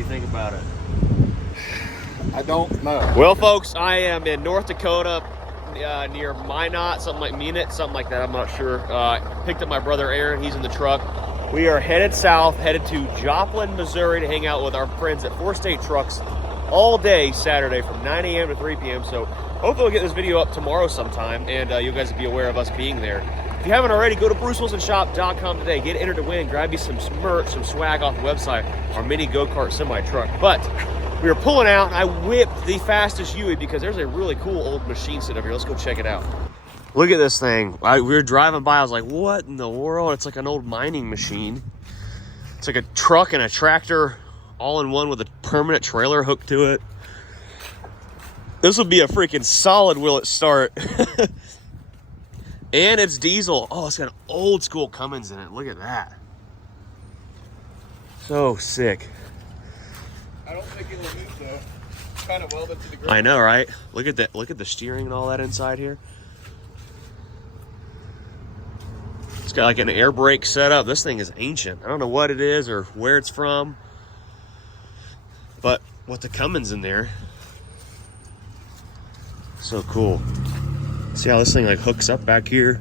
do you think about it? I don't know. Well, folks, I am in North Dakota, near Minot, something like Minot, something like that. I'm not sure. Picked up my brother Aaron. He's in the truck. We are headed south, headed to Joplin, Missouri, to hang out with our friends at 4 State Trucks all day Saturday from 9 a.m. to 3 p.m. So hopefully we'll get this video up tomorrow sometime, and you guys will be aware of us being there. If you haven't already, go to brucewilsonshop.com today. Get entered to win. Grab you some merch, some swag off the website, our mini go-kart semi-truck. But we were pulling out, and I whipped the fastest Huey because there's a really cool old machine sitting over here. Let's go check it out. Look at this thing. We were driving by. I was like, what in the world? It's like an old mining machine. It's like a truck and a tractor all in one with a permanent trailer hooked to it. This would be a freaking solid will it start. And it's diesel. Oh, it's got an old school Cummins in it. Look at that. So sick. I don't think it'll move though. It's kind of welded to the ground. I know, right? Look at that. Look at the steering and all that inside here. It's got like an air brake setup. This thing is ancient. I don't know what it is or where it's from, but with the Cummins in there, so cool. See how this thing like hooks up back here?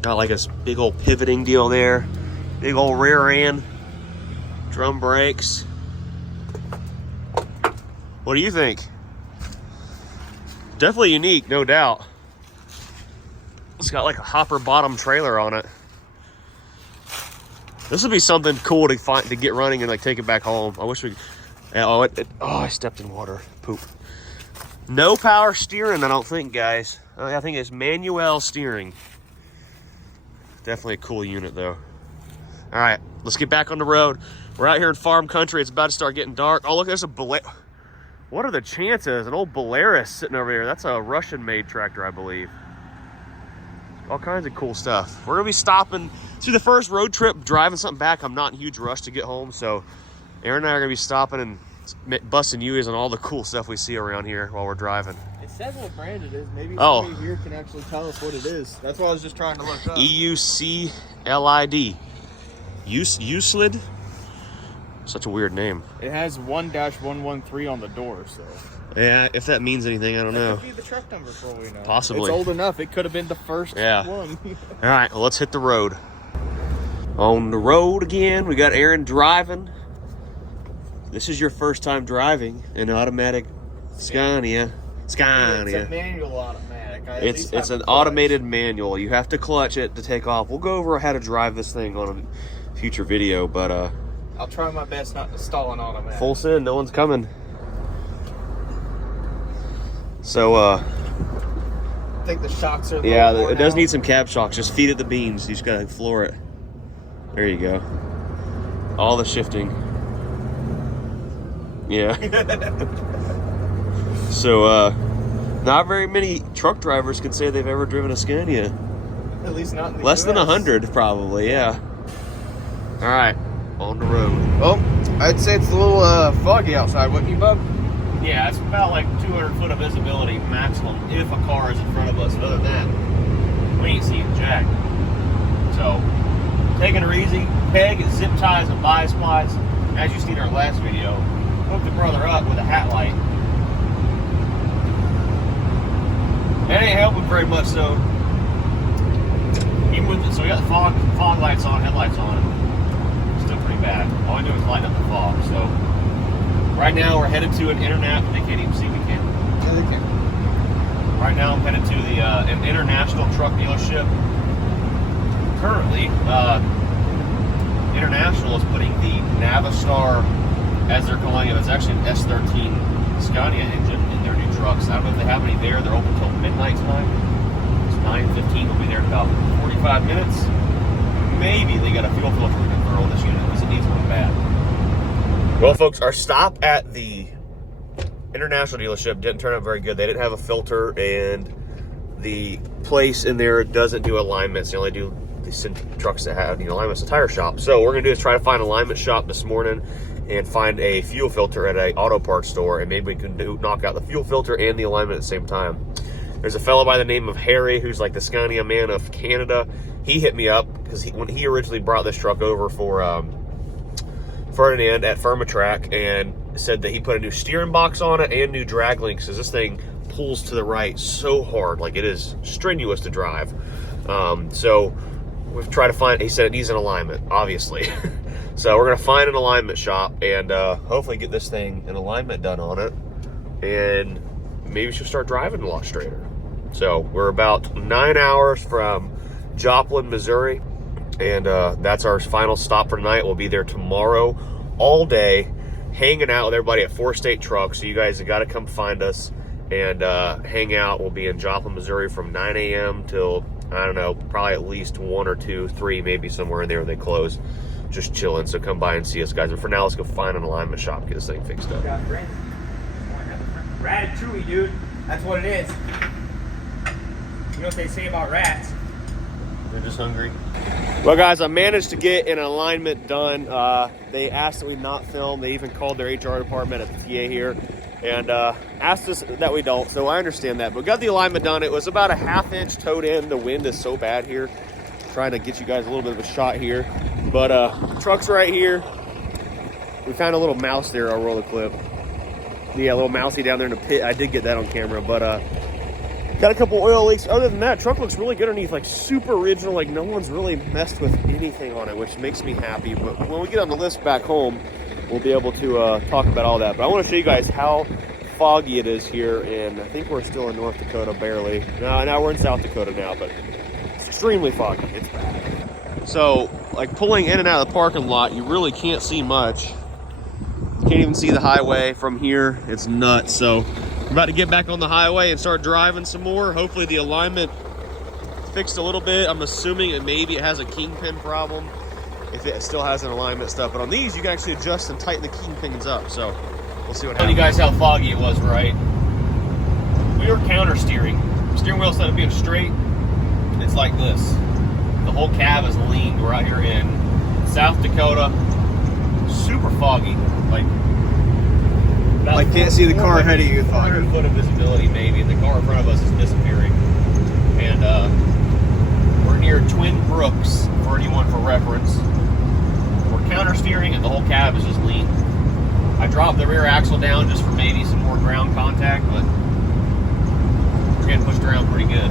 Got like this big old pivoting deal there. Big old rear end. Drum brakes. What do you think? Definitely unique, no doubt. It's got like a hopper bottom trailer on it. This would be something cool to find, to get running and like take it back home. I wish we. Oh, I stepped in water. Poop. No power steering, I don't think, guys. I think it's manual steering. Definitely a cool unit, though. All right, let's get back on the road. We're out here in farm country. It's about to start getting dark. Oh, look, there's a Polaris. What are the chances? An old Polaris sitting over here. That's a Russian-made tractor, I believe. All kinds of cool stuff. We're going to be stopping. See, the first road trip, driving something back, I'm not in a huge rush to get home, so Aaron and I are going to be stopping and busting U's on all the cool stuff we see around here while we're driving. It says what brand it is. Maybe somebody here can actually tell us what it is. That's what I was just trying to look up. EUCLID. USLID? Such a weird name. It has 1-113 on the door, so. Yeah, if that means anything, I don't know. That could be the truck number for all we know. Possibly. It's old enough. It could have been the first one. All right, well, let's hit the road. On the road again. We got Aaron driving. This is your first time driving an automatic Scania. It's a manual automatic. It's an automated manual. You have to clutch it to take off. We'll go over how to drive this thing on a future video, but I'll try my best not to stall an automatic. Full send, no one's coming. So I think the shocks are it does need some cab shocks. Just feed it the beans. You just gotta floor it. There you go. All the shifting. Yeah. So, not very many truck drivers can say they've ever driven a Scania. At least not in the Less US. than 100, probably, yeah. All right, on the road. Well, I'd say it's a little foggy outside, wouldn't you, bub? Yeah, it's about like 200 foot of visibility maximum if a car is in front of us. Other than that, we ain't seeing jack. So, taking her easy. Peg, zip ties, and bias plies. As you seen in our last video, hooked the brother up with a hat light. That ain't helping very much, though. Even with it, so we got the fog lights on, headlights on. Still pretty bad. All I do is light up the fog. So right now we're headed to an international. They can't even see we can. Yeah, they can. Right now I'm headed to the an international truck dealership. Currently, International is putting the Navistar, as they're calling it, it's actually an S13 Scania engine in their new trucks. I don't know if they have any there. They're open until midnight tonight. It's 9:15. We'll be there in about 45 minutes. Maybe they got a fuel filter we can throw on this unit because it needs one bad. Well, folks, our stop at the International dealership didn't turn out very good. They didn't have a filter, and the place in there doesn't do alignments. They only do the trucks that have alignments. A tire shop. So what we're gonna do is try to find an alignment shop this morning and find a fuel filter at a auto parts store, and maybe we can knock out the fuel filter and the alignment at the same time. There's a fellow by the name of Harry who's like the Scania man of Canada. He hit me up because when he originally brought this truck over for Ferdinand at Firmatrack and said that he put a new steering box on it and new drag links, because this thing pulls to the right so hard. Like, it is strenuous to drive. So we've tried to find, he said it needs an alignment, obviously. So we're going to find an alignment shop and hopefully get this thing an alignment done on it, and maybe she'll start driving a lot straighter. So we're about 9 hours from Joplin, Missouri, and that's our final stop for tonight. We'll be there tomorrow all day, hanging out with everybody at 4 State Trucks. So you guys have got to come find us and hang out. We'll be in Joplin, Missouri from 9 a.m. till, I don't know, probably at least 1 or 2, 3, maybe somewhere in there when they close. Just chilling. So come by and see us, guys. And for now, let's go find an alignment shop, get this thing fixed up. Ratatouille, dude. That's what it is. You know what they say about rats? They're just hungry. Well, guys, I managed to get an alignment done. They asked that we not film. They even called their HR department at the TA here and asked us that we don't. So I understand that. But we got the alignment done. It was about a 1/2 inch towed in. The wind is so bad here. Trying to get you guys a little bit of a shot here. But the truck's right here. We found a little mouse there. I'll roll the clip. Yeah, a little mousey down there in the pit. I did get that on camera, but got a couple oil leaks. Other than that, truck looks really good underneath, like super original. Like no one's really messed with anything on it, which makes me happy. But when we get on the list back home, we'll be able to talk about all that. But I want to show you guys how foggy it is here, and I think we're still in North Dakota, barely. No, now we're in South Dakota now, but it's extremely foggy. It's bad. So, like pulling in and out of the parking lot, you really can't see much. Can't even see the highway from here. It's nuts. So we're about to get back on the highway and start driving some more. Hopefully the alignment fixed a little bit. I'm assuming it has a kingpin problem if it still has an alignment stuff. But on these, you can actually adjust and tighten the kingpins up. So we'll see what happens. You guys how foggy it was, right? We were counter steering. Steering wheel, instead of being straight, it's like this. The whole cab is leaned. We're out here in South Dakota. Super foggy. Like can't see the car ahead of you. 400 foot of visibility maybe, and the car in front of us is disappearing. And we're near Twin Brooks, for anyone for reference. We're counter steering and the whole cab is just lean. I dropped the rear axle down just for maybe some more ground contact, but we're getting pushed around pretty good.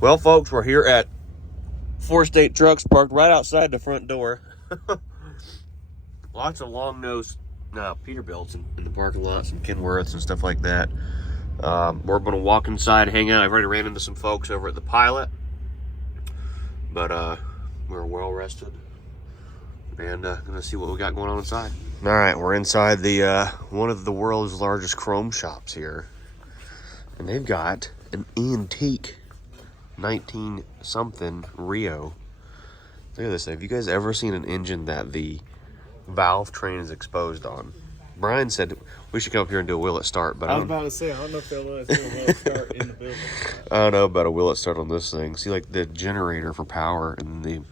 Well, folks, we're here at 4 State Trucks, parked right outside the front door. Lots of long-nosed Peterbilts in the parking lot, some Kenworths and stuff like that. We're going to walk inside, hang out. I've already ran into some folks over at the Pilot, but we're well rested and going to see what we got going on inside. All right, we're inside the one of the world's largest chrome shops here, and they've got an antique 19-something Rio. Look at this. Have you guys ever seen an engine that the valve train is exposed on? Brian said we should come up here and do a willet start, but I was about to say, I don't know if they'll let us do a willet start in the building. I don't know about a willet start on this thing. See, like the generator for power, and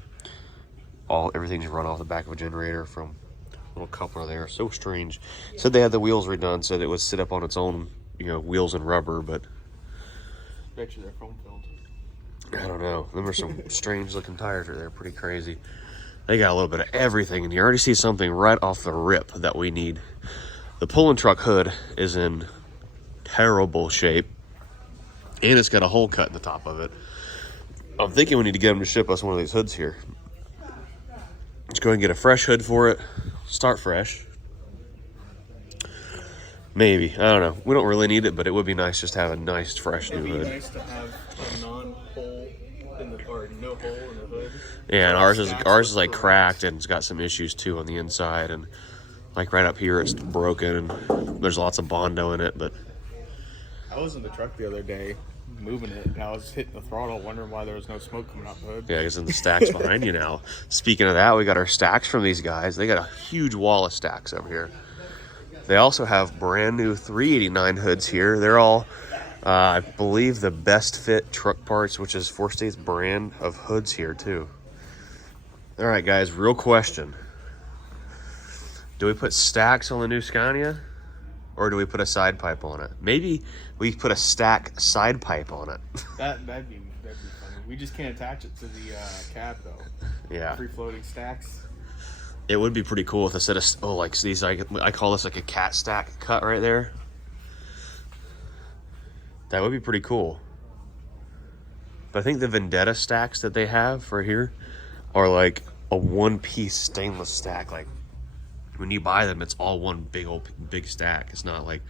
everything's run off the back of a generator from a little coupler there. So strange. Said they had the wheels redone, said it would sit up on its own, wheels and rubber, but Bet you they're foam filled. I don't know. Them are some strange looking tires. They're pretty crazy. They got a little bit of everything, and you already see something right off the rip that we need. The pulling truck hood is in terrible shape, and it's got a hole cut in the top of it. I'm thinking we need to get them to ship us one of these hoods here. Let's go ahead and get a fresh hood for it. Start fresh. Maybe. I don't know. We don't really need it, but it would be nice just to have a nice, fresh new hood. It'd be nice to have a non-pole in the, or no hole in the hood. Yeah, and So ours is like cracked and it's got some issues too on the inside, and like right up here it's broken and there's lots of Bondo in it. But I was in the truck the other day moving it, and I was hitting the throttle wondering why there was no smoke coming out the hood. yeah, because in the stacks behind you now. Speaking of that, we got our stacks from these guys. They got a huge wall of stacks over here. They also have brand new 389 hoods here. They're all, I believe, the Best Fit Truck Parts, which is 4State's brand of hoods here too. All right, guys, real question. Do we put stacks on the new Scania, or do we put a side pipe on it? Maybe we put a stack side pipe on it. That'd be funny. We just can't attach it to the cab though. Yeah. Free floating stacks. It would be pretty cool if instead of, like these, I call this like a cat stack cut right there. That would be pretty cool. But I think the Vendetta stacks that they have for here are like a one-piece stainless stack. Like when you buy them, it's all one big stack. It's not like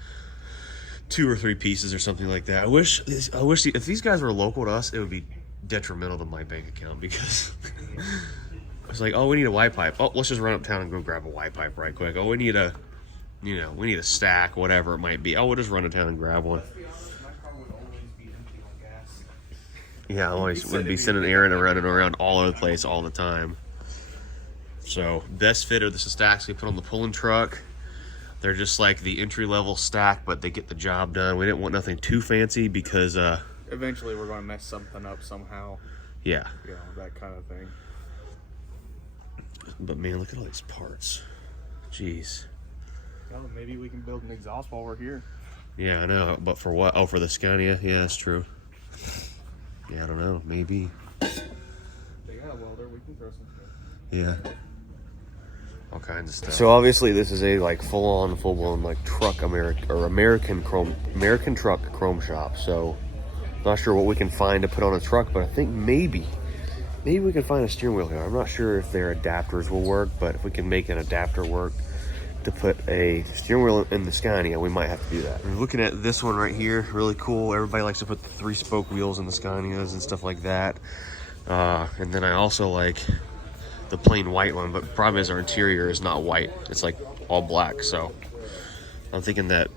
2 or 3 pieces or something like that. I wish if these guys were local to us, it would be detrimental to my bank account, because it's like, oh, we need a Y pipe. Oh, let's just run uptown and go grab a Y pipe right quick. Oh, we need a stack, whatever it might be. Oh, we'll just run uptown and grab one. Yeah, I always would be sending Aaron around all over the place all the time. So, Best Fit are the stacks we put on the pulling truck. They're just like the entry-level stack, but they get the job done. We didn't want nothing too fancy because... eventually we're going to mess something up somehow. Yeah. You know, that kind of thing. But man, look at all these parts. Jeez. Well, maybe we can build an exhaust while we're here. Yeah, I know. But for what? Oh, for the Scania? Yeah, that's true. Yeah, I don't know. Maybe. They got a welder. We can throw some stuff. Yeah. All kinds of stuff. So obviously this is a like full-blown like truck American truck chrome shop. So not sure what we can find to put on a truck, but I think maybe we can find a steering wheel here. I'm not sure if their adapters will work, but if we can make an adapter work to put a steering wheel in the Scania, we might have to do that. We're looking at this one right here, really cool. Everybody likes to put the 3-spoke wheels in the Scanias and stuff like that. And then I also like the plain white one, but the problem is our interior is not white. It's like all black, so I'm thinking that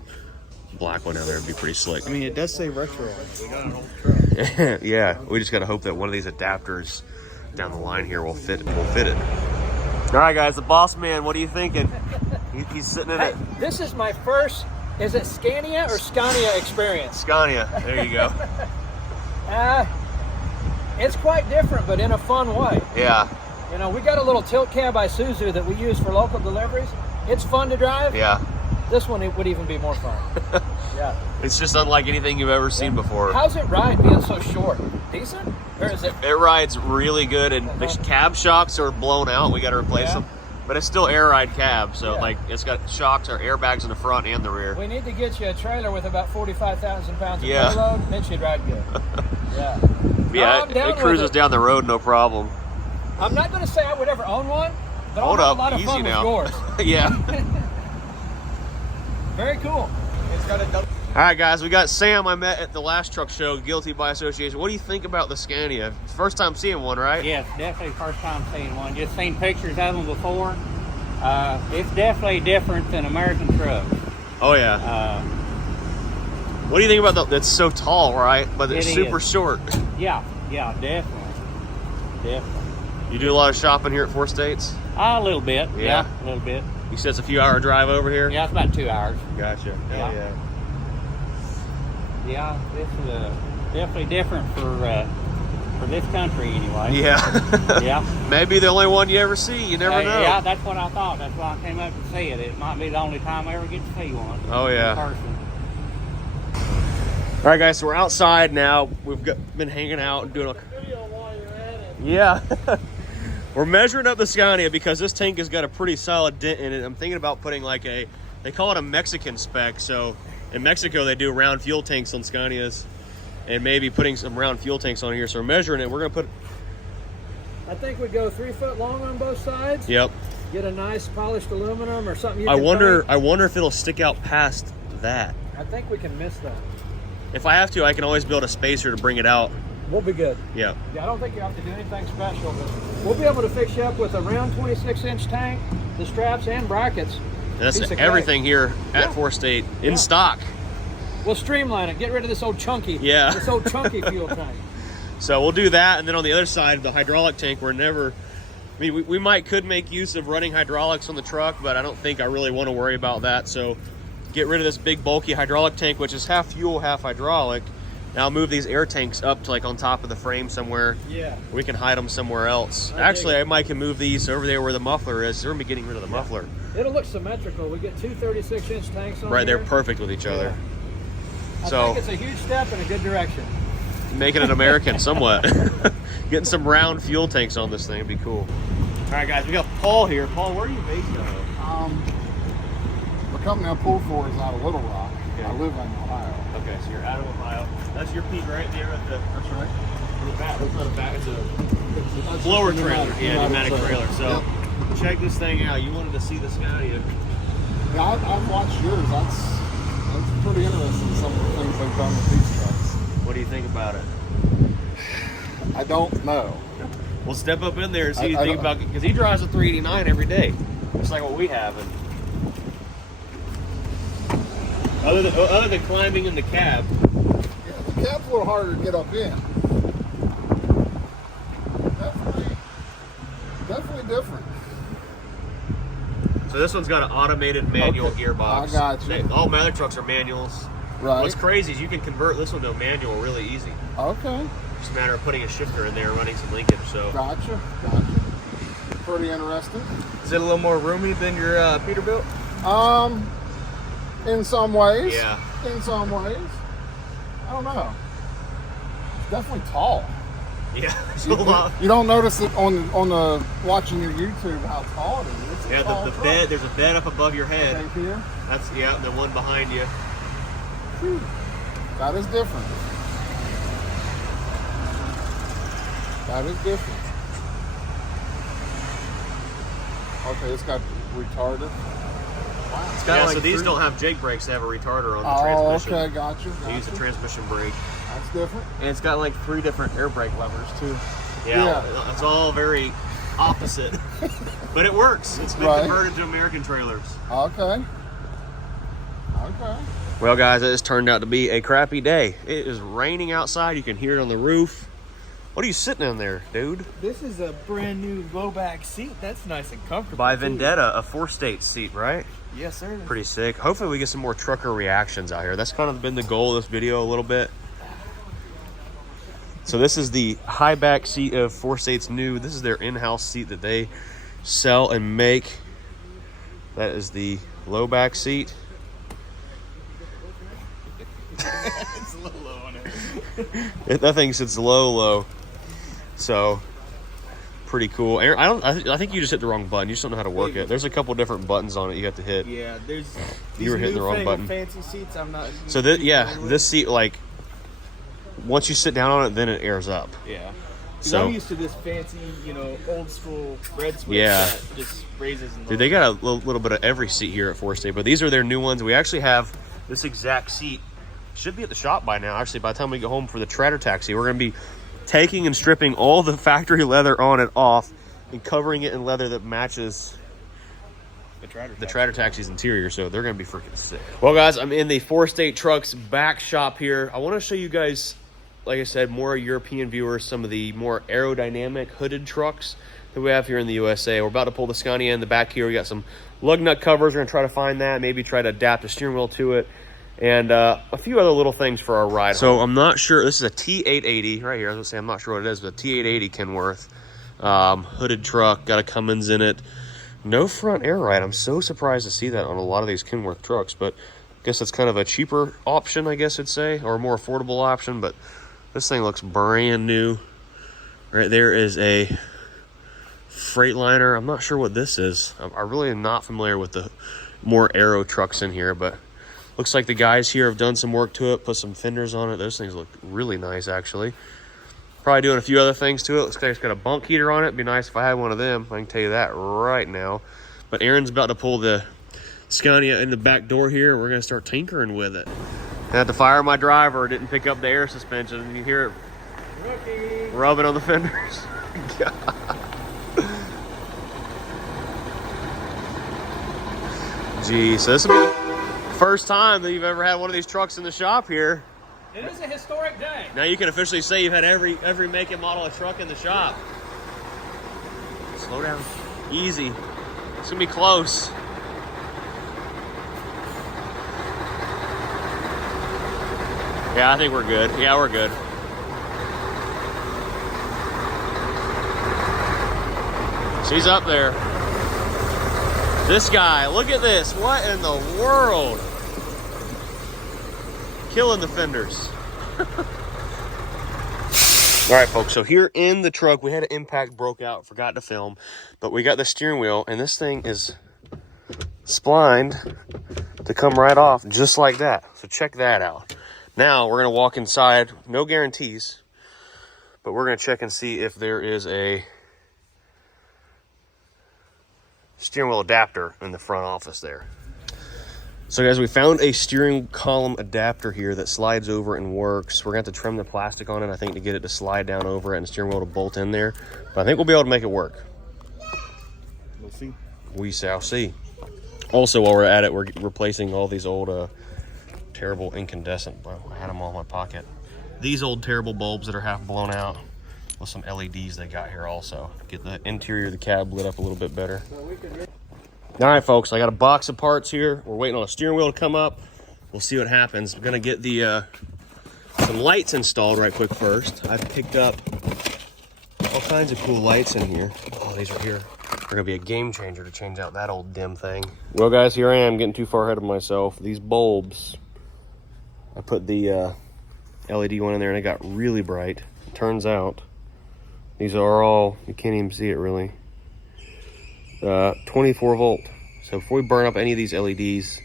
black one down there would be pretty slick. I mean, it does say retro on it. We got an old truck. Yeah, we just gotta hope that one of these adapters down the line here will fit it. All right, guys, the boss man, what are you thinking? He's sitting in it. This is my first, is it Scania or Scania experience? Scania, there you go. It's quite different, but in a fun way. Yeah. You know, we got a little tilt cab Isuzu that we use for local deliveries. It's fun to drive. Yeah. This one, it would even be more fun. Yeah. It's just unlike anything you've ever seen before. How's it ride being so short? Decent? Or is it? It rides really good, and the cab shocks are blown out. We got to replace them. But it's still air ride cab, so like it's got shocks or airbags in the front and the rear. We need to get you a trailer with about 45,000 pounds of payload, and it should ride good. Yeah. Yeah, it cruises down the road, no problem. I'm not going to say I would ever own one, but Hold I'll up, have a lot of easy fun now. with yours. Yeah. Very cool. It's got a double. All right, guys, we got Sam I met at the last truck show, Guilty by Association. What do you think about the Scania? First time seeing one, right? Yes, definitely first time seeing one. Just seen pictures of them before. It's definitely different than American trucks. Oh, yeah. What do you think about that's so tall, right? But it's super short. Yeah, definitely. You do a lot of shopping here at 4 States? A little bit, Yeah. a little bit. You said it's a few hour drive over here? Yeah, it's about 2 hours. Gotcha. Yeah. Yeah, this is definitely different for this country anyway. Yeah. Yeah. Maybe the only one you ever see. You never know. Yeah, that's what I thought. That's why I came up to see it. It might be the only time I ever get to see one. Oh, yeah. In person. All right, guys, so we're outside now. We've been hanging out and doing a... Yeah. We're measuring up the Scania because this tank has got a pretty solid dent in it. I'm thinking about putting like they call it a Mexican spec. So in Mexico, they do round fuel tanks on Scanias, and maybe putting some round fuel tanks on here. So we're measuring it. We're going to put... I think we go 3 foot long on both sides. Yep. Get a nice polished aluminum or something. I wonder if it'll stick out past that. I think we can miss that. If I have to, I can always build a spacer to bring it out we'll be good. Yeah. Yeah, I don't think you have to do anything special, but we'll be able to fix you up with a round 26-inch tank, the straps and brackets. And that's Piece of everything cake. here at Yeah. Force State in Yeah. stock. We'll streamline it, get rid of this old chunky, Yeah. this old chunky fuel tank. So we'll do that, and then on the other side, the hydraulic tank, we're never, I mean, we could make use of running hydraulics on the truck, but I don't think I really want to worry about that. So get rid of this big bulky hydraulic tank, which is half fuel, half hydraulic. Now I'll move these air tanks up to like on top of the frame somewhere. Yeah. We can hide them somewhere else. I Actually, dig I might can move these over there where the muffler is. So we're gonna be getting rid of the muffler. It'll look symmetrical. We get two 36-inch tanks on Right, here. they're perfect with each other. I So think it's a huge step in a good direction. making it American somewhat. Getting some round fuel tanks on this thing would be cool. All right, guys, we got Paul here. Paul, where are you based out of? The company I pull for is out of Little Rock. Yeah. I live in Ohio. Okay, so you're out of Ohio. That's your Pete right there at the. That's right. The back. That's not a back. It's a blower trailer. Yeah, pneumatic trailer. So check this thing out. You wanted to see the Scania. Yeah, I've watched yours. That's pretty interesting. Some of the things they've done with these trucks. What do you think about it? I don't know. We'll step up in there and see I what you think don't- about it, because he drives a 389 every day, just like what we have. And other than climbing in the cab, Yeah, the cab's a little harder to get up in. Definitely different. so this one's got an automated manual Okay, gearbox. I got you. All my other trucks are manuals. Right. What's crazy is you can convert this one to a manual really easy. Okay. Just a matter of putting a shifter in there and running some linkage. So Gotcha. Pretty interesting. Is it a little more roomy than your Peterbilt? In some ways. Yeah. In some ways. I don't know. It's definitely tall. yeah, it's a lot. You don't notice it on the watching your YouTube how tall it is. It's a Yeah, tall the truck. bed. There's a bed up above your head. Right here. That's and the one behind you. Whew. That is different. That is different. Okay, it's got retarded. It's got Yeah, like so these three- don't have Jake brakes; they have a retarder on the Oh, transmission. okay, gotcha. They use a gotcha. transmission brake. That's different. And it's got like 3 different air brake levers too. Yeah, Yeah. it's all very opposite, but it works. It's been Right. converted to American trailers. Okay. Okay. Well, guys, it just turned out to be a crappy day. It is raining outside. You can hear it on the roof. What are you sitting in there, dude? This is a brand new low back seat. That's nice and comfortable. By too. Vendetta, a 4-state seat, right? Yes, sir. Pretty sick. Hopefully we get some more trucker reactions out here. That's kind of been the goal of this video a little bit. So this is the high back seat of 4-State's new. This is their in-house seat that they sell and make. That is the low back seat. It's a little low on it. That thing sits low. So pretty cool. Aaron, I think you just hit the wrong button. You just don't know how to work it. There's a couple different buttons on it you have to hit. Yeah, there's. You were hitting the wrong button. Fancy seats. I'm not. So this seat, like, once you sit down on it, then it airs up. Yeah. So So I'm used to this fancy, old school red switch Yeah. that just raises and dude, they got a little bit of every seat here at 4-State, but these are their new ones. We actually have this exact seat. Should be at the shop by now. Actually, by the time we get home for the Tratter Taxi, we're going to be taking and stripping all the factory leather on it off and covering it in leather that matches the Tratter Taxi's interior. So they're going to be freaking sick. Well, guys, I'm in the 4-State Trucks back shop here. I want to show you guys, like I said, more European viewers, some of the more aerodynamic hooded trucks that we have here in the USA. We're about to pull the Scania in the back here. We got some lug nut covers. We're going to try to find that, maybe try to adapt a steering wheel to it, and a few other little things for our ride. So I'm not sure. This is a T880 right here. I was going to say I'm not sure what it is, but a T880 Kenworth. Hooded truck, got a Cummins in it. No front air ride. I'm so surprised to see that on a lot of these Kenworth trucks, but I guess that's kind of a cheaper option, I guess I'd say, or a more affordable option. But this thing looks brand new. Right there is a Freightliner. I'm not sure what this is. I really am not familiar with the more aero trucks in here, but looks like the guys here have done some work to it, put some fenders on it. Those things look really nice, actually. Probably doing a few other things to it. Looks like it's got a bunk heater on it. It'd be nice if I had one of them. I can tell you that right now. But Aaron's about to pull the Scania in the back door here. We're going to start tinkering with it. I had to fire my driver. Didn't pick up the air suspension. You hear it Rookie. Rubbing on the fenders. Gee, so this will be the first time that you've ever had one of these trucks in the shop here. It is a historic day. Now you can officially say you've had every make and model of truck in the shop. Slow down. Easy. It's gonna be close. Yeah, I think we're good. Yeah, we're good. She's up there. This guy, look at this. What in the world? Killing the fenders. All right, folks, so here in the truck, we had an impact broke out, forgot to film, but we got the steering wheel, and this thing is splined to come right off just like that. So check that out. Now we're gonna walk inside, no guarantees, but we're gonna check and see if there is a steering wheel adapter in the front office there. So guys, we found a steering column adapter here that slides over and works. We're gonna have to trim the plastic on it, I think, to get it to slide down over it and the steering wheel to bolt in there. But I think we'll be able to make it work. We'll see. We shall see. Also, while we're at it, we're replacing all these old terrible incandescent, well, I had them all in my pocket. These old terrible bulbs that are half blown out with some LEDs they got here also. Get the interior of the cab lit up a little bit better. All right, folks, I got a box of parts here. We're waiting on a steering wheel to come up. We'll see what happens. We're gonna get the some lights installed right quick first. I've picked up all kinds of cool lights in here. Oh, these are here. They're gonna be a game changer to change out that old dim thing. Well, guys, here I am getting too far ahead of myself. These bulbs, I put the LED one in there and it got really bright. Turns out these are all, you can't even see it really, 24 volt. So before we burn up any of these LEDs,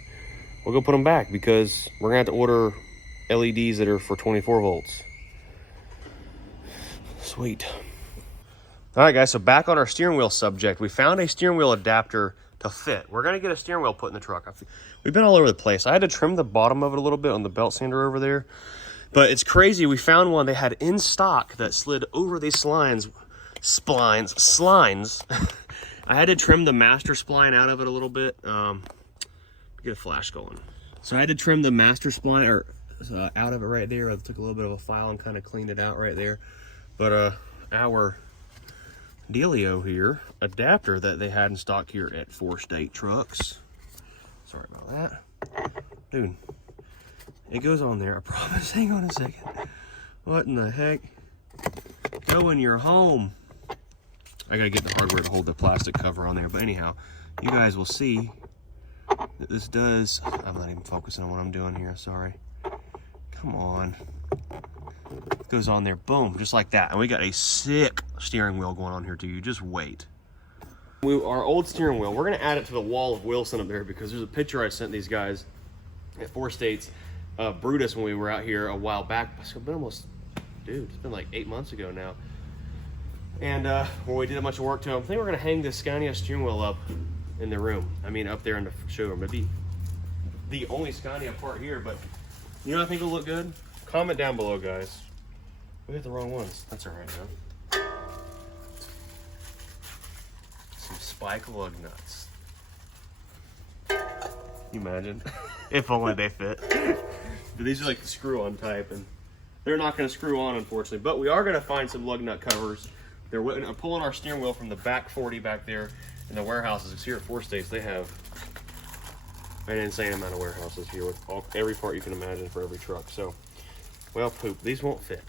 we'll go put them back because we're gonna have to order LEDs that are for 24 volts. Sweet. All right, guys, so back on our steering wheel subject, we found a steering wheel adapter to fit. We're gonna get a steering wheel put in the truck. We've been all over the place. I had to trim the bottom of it a little bit on the belt sander over there, but it's crazy. We found one they had in stock that slid over these splines. I had to trim the master spline out of it a little bit. Get a flash going. So I had to trim the master spline out of it right there. I took a little bit of a file and kind of cleaned it out right there. But our dealio here, adapter that they had in stock here at 4 State Trucks. Sorry about that. Dude, it goes on there, I promise. Hang on a second. What in the heck? Go in your home. I gotta get the hardware to hold the plastic cover on there, but anyhow, you guys will see that this does, I'm not even focusing on what I'm doing here, sorry. Come on. It goes on there, boom, just like that. And we got a sick steering wheel going on here too, you just wait. Our old steering wheel, we're gonna add it to the wall of Wilson up there because there's a picture I sent these guys at 4 States, Brutus, when we were out here a while back. It's been almost, dude, it's been like 8 months ago now. And when we did a bunch of work to them, I think we're gonna hang the Scania steering wheel up in the room. I mean, up there in the showroom. It'd be the only Scania part here, but you know what I think will look good? Comment down below, guys. We hit the wrong ones. That's all right, though. Some spike lug nuts. You imagine? If only they fit. But these are like the screw-on type, and they're not gonna screw on, unfortunately, but we are gonna find some lug nut covers. They're pulling our steering wheel from the back 40 back there in the warehouses. It's here at 4 States. They have an insane amount of warehouses here with every part you can imagine for every truck. So, well, poop. These won't fit.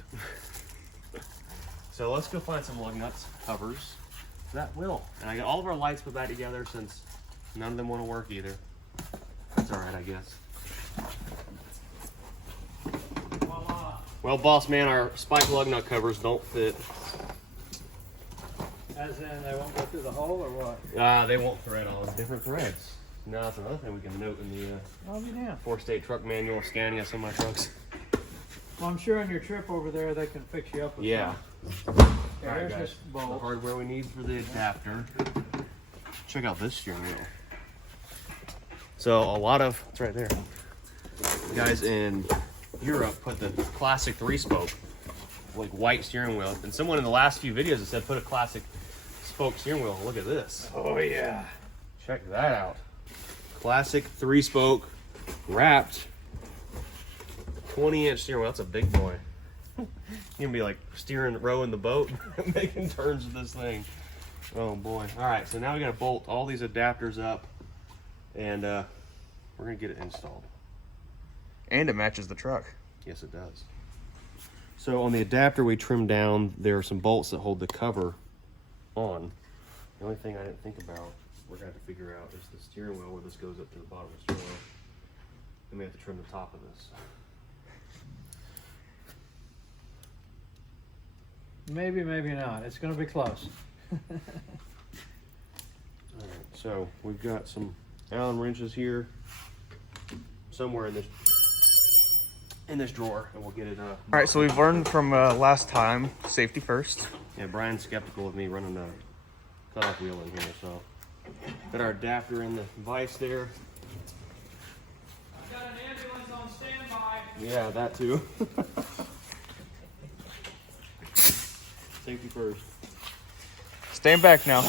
So let's go find some lug nuts covers that will. And I got all of our lights put back together since none of them want to work either. That's all right, I guess. Well, boss man, our spike lug nut covers don't fit. As in, they won't go through the hole or what? They won't thread on different threads. Now that's another thing we can note in the 4 State truck manual, Scania semi trucks. Well, I'm sure on your trip over there, they can fix you up with Yeah. something. All right, There's guys. this The bolt. hardware we need for the adapter. Check out this steering wheel. So a lot of, it's right there. Guys in Europe put the classic 3-spoke like white steering wheel. And someone in the last few videos has said put a classic spoke steering wheel. Look at this. Oh yeah. Check that out. Classic 3-spoke wrapped 20-inch steering wheel. That's a big boy. You can be like rowing the boat, making turns with this thing. Oh boy. All right, so now we gotta bolt all these adapters up, and we're gonna get it installed. And it matches the truck. Yes, it does. So on the adapter we trimmed down, there are some bolts that hold the cover on. The only thing I didn't think about, we're gonna have to figure out, is the steering wheel, where this goes up to the bottom of the steering wheel. Then we have to trim the top of this. Maybe, maybe not. It's going to be close. All right, so we've got some Allen wrenches here, somewhere in this drawer, and we'll get it. All right, so we've learned from last time, safety first. Yeah, Brian's skeptical of me running a cutoff wheel in here, so got our adapter in the vise there. I've got an ambulance on standby. Yeah, that too. Safety first. Stand back now.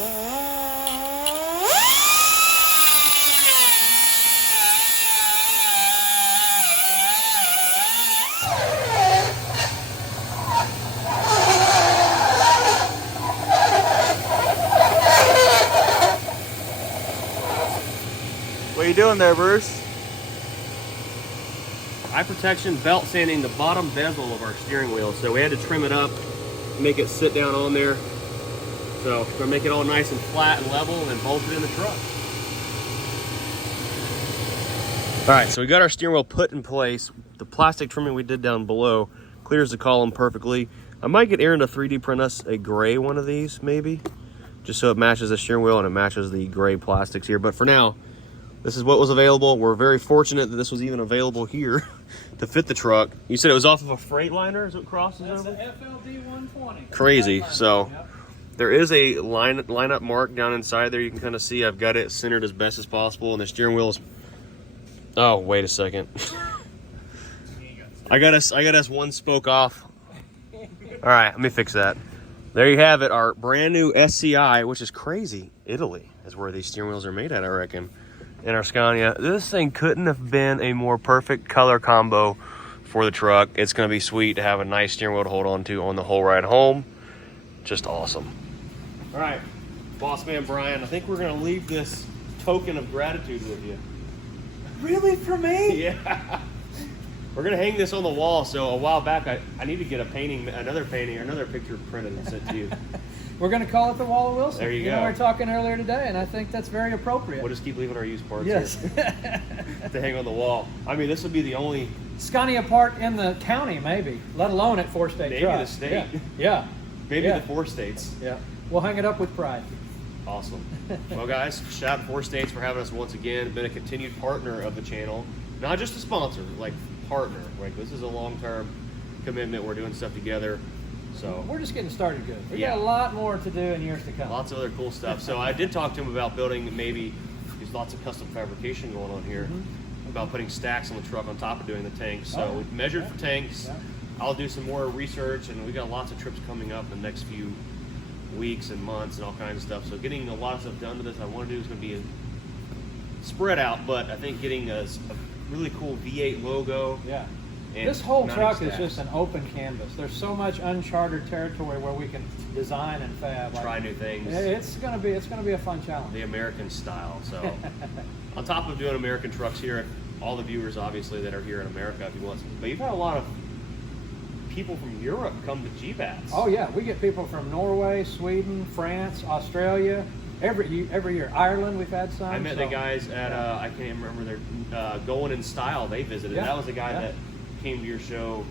What are you doing there, Bruce? Eye protection belt sanding the bottom bezel of our steering wheel, so we had to trim it up, make it sit down on there. So we're gonna make it all nice and flat and level, and then bolt it in the truck. All right, so we got our steering wheel put in place. The plastic trimming we did down below clears the column perfectly. I might get Aaron to 3D print us a gray one of these, maybe, just so it matches the steering wheel and it matches the gray plastics here. But for now, this is what was available. We're very fortunate that this was even available here to fit the truck. You said it was off of a Freightliner, is what crosses That's over? the FLD 120. Crazy. So Yep. there is a lineup mark down inside there. You can kind of see I've got it centered as best as possible, and the steering wheel is. Oh, wait a second. I got us one spoke off. All right, let me fix that. There you have it, our brand new SCI, which is crazy. Italy is where these steering wheels are made at, I reckon. And our Scania. This thing couldn't have been a more perfect color combo for the truck. It's going to be sweet to have a nice steering wheel to hold on to on the whole ride home. Just awesome. All right, boss man Brian, I think we're going to leave this token of gratitude with you. Really, for me? Yeah. We're going to hang this on the wall. So a while back, I need to get another picture printed and sent to you. We're going to call it the Wall of Wilson. There you go. We were talking earlier today, and I think that's very appropriate. We'll just keep leaving our used parts Yes. here to hang on the wall. I mean, this would be the only, Scania part in the county, maybe, let alone at 4-state maybe truck. the state, Yeah. maybe Yeah. the 4 states. Yeah. We'll hang it up with pride. Awesome. Well, guys, shout out to 4 states for having us once again. Been a continued partner of the channel, not just a sponsor, like partner. Like this is a long-term commitment. We're doing stuff together. So We're just getting started good. We Yeah. got a lot more to do in years to come. lots of other cool stuff. So I did talk to him about building maybe, there's lots of custom fabrication going on here, about putting stacks on the truck on top of doing the tanks. So Oh, we've measured for tanks. Yeah. I'll do some more research, and we got lots of trips coming up in the next few weeks and months and all kinds of stuff. So getting a lot of stuff done to this, I want to do is going to be spread out, but I think getting a really cool V8 logo. Yeah. And This whole mounting truck is stacks. just an open canvas. There's so much uncharted territory where we can design and fab. Try new things. It's gonna be a fun challenge. The American style. So on top of doing American trucks here, all the viewers obviously that are here in America, if you want, but you've had a lot of people from Europe come to GBATs. Oh yeah, we get people from Norway, Sweden, France, Australia, every year. Ireland, we've had some. I met the guys at I can't even remember their Going in Style. They visited. Yeah. That was a guy Yeah. that came to your show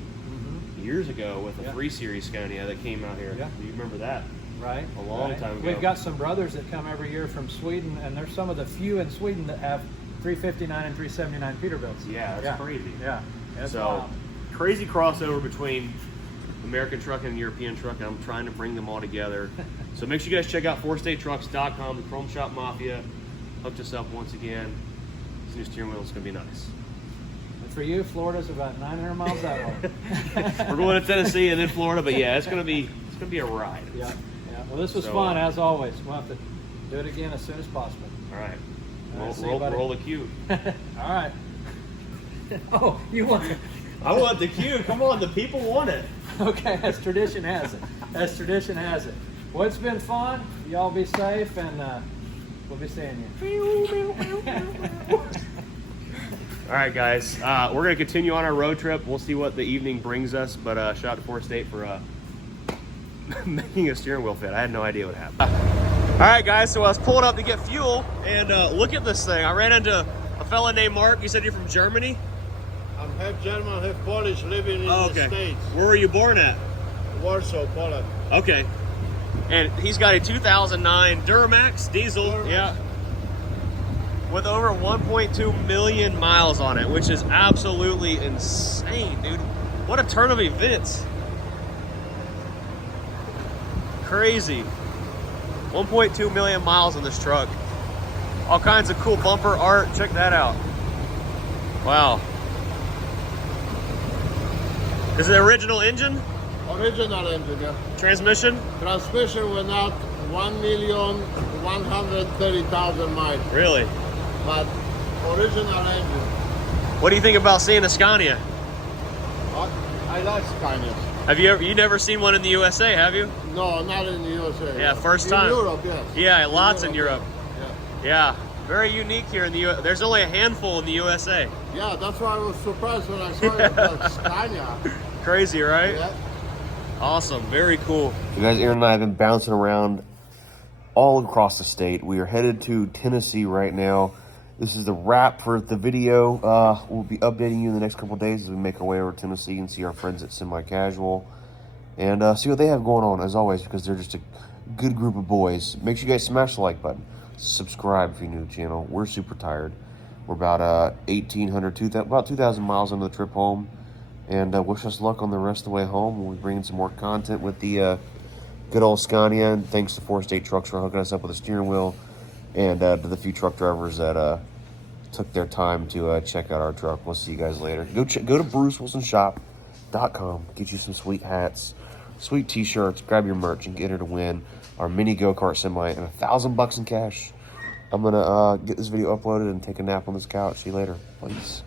years ago with a Yeah. 3 Series Scania that came out here. Yeah. Do you remember that? Right. A long time ago. We've got some brothers that come every year from Sweden, and there's some of the few in Sweden that have 359 and 379 Peterbilts. Yeah, that's crazy. Yeah. That's So wild. crazy crossover between American truck and European truck, and I'm trying to bring them all together. So make sure you guys check out 4statetrucks.com. The Chrome Shop Mafia hooked us up once again. This new steering wheel is going to be nice. for you, Florida's about 900 miles that way. We're going to Tennessee and then Florida, but yeah, it's gonna be a ride. Yeah, yeah. Well, this was So, fun as always. We'll have to do it again as soon as possible. All right, All right, see you, buddy. roll the cue. All right. Oh, you want it? I want the cue. Come on, the people want it. Okay, as tradition has it. As tradition has it. Well, it's been fun. Y'all be safe, and we'll be seeing you. All right, guys. We're gonna continue on our road trip. We'll see what the evening brings us. But shout out to Forest State for making a steering wheel fit. I had no idea what happened. All right, guys. So I was pulling up to get fuel, and look at this thing. I ran into a fella named Mark. You said you're from Germany? I'm half German, half Polish, living in the States. Where were you born at? Warsaw, Poland. Okay. And he's got a 2009 Duramax diesel. Duramax. Yeah. With over 1.2 million miles on it, which is absolutely insane, dude. What a turn of events. Crazy. 1.2 million miles on this truck. All kinds of cool bumper art. Check that out. Wow. Is it the original engine? Original engine, yeah. Transmission? Transmission went out 1,130,000 miles. Really? But original engine. What do you think about seeing a Scania? I like Scania. Have you never seen one in the USA, have you? No, not in the USA. Yeah, first time. In Europe, yes. Yeah, lots in Europe. Yeah. Yeah, very unique here in the US. There's only a handful in the USA. Yeah, that's why I was surprised when I saw it, like Scania. Crazy, right? Yeah. Awesome, very cool. You guys, Aaron and I have been bouncing around all across the state. We are headed to Tennessee right now. This is the wrap for the video. We'll be updating you in the next couple of days as we make our way over to Tennessee and see our friends at Semi Casual and see what they have going on, as always, because they're just a good group of boys. Make sure you guys smash the like button. Subscribe if you're new to the channel. We're super tired. We're about 2,000 miles into the trip home. And wish us luck on the rest of the way home. We'll be bringing some more content with the good old Scania. And thanks to Forest State Trucks for hooking us up with a steering wheel. And to the few truck drivers that took their time to check out our truck. We'll see you guys later. Go to BruceWilsonShop.com. Get you some sweet hats, sweet t-shirts. Grab your merch and get her to win our mini go-kart semi and $1,000 in cash. I'm going to get this video uploaded and take a nap on this couch. See you later. Peace.